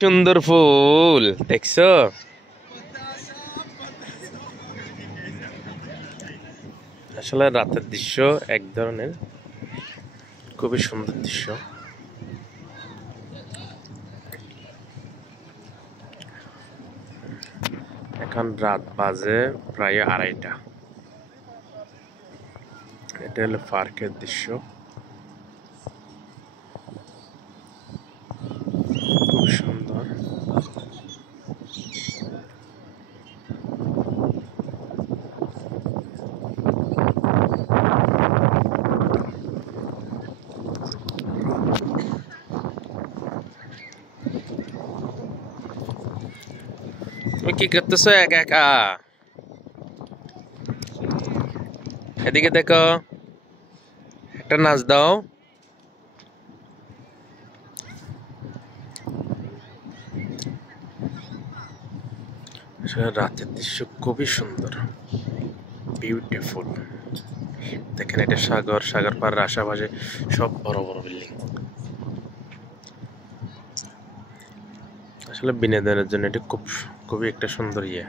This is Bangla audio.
সুন্দর ফুল দেখছো? আসলে রাতের দৃশ্য এক ধরনের খুবই সুন্দর দৃশ্য। এখন রাত বাজে প্রায় 2:30। এটা হলো পার্কের দৃশ্য, খুব সুন্দর। তুমি কি করতেছো একা একা? এদিকে দেখো, একটা নাচ দাও। আসলে রাতের দৃশ্য খুবই সুন্দর, বিউটিফুল। দেখেন, এটা সাগর, সাগর পাড়ের আশেপাশে সব বড় বড় বিল্ডিং। আসলে বিনোদনের জন্য এটা খুবই একটা সুন্দর ইয়ে।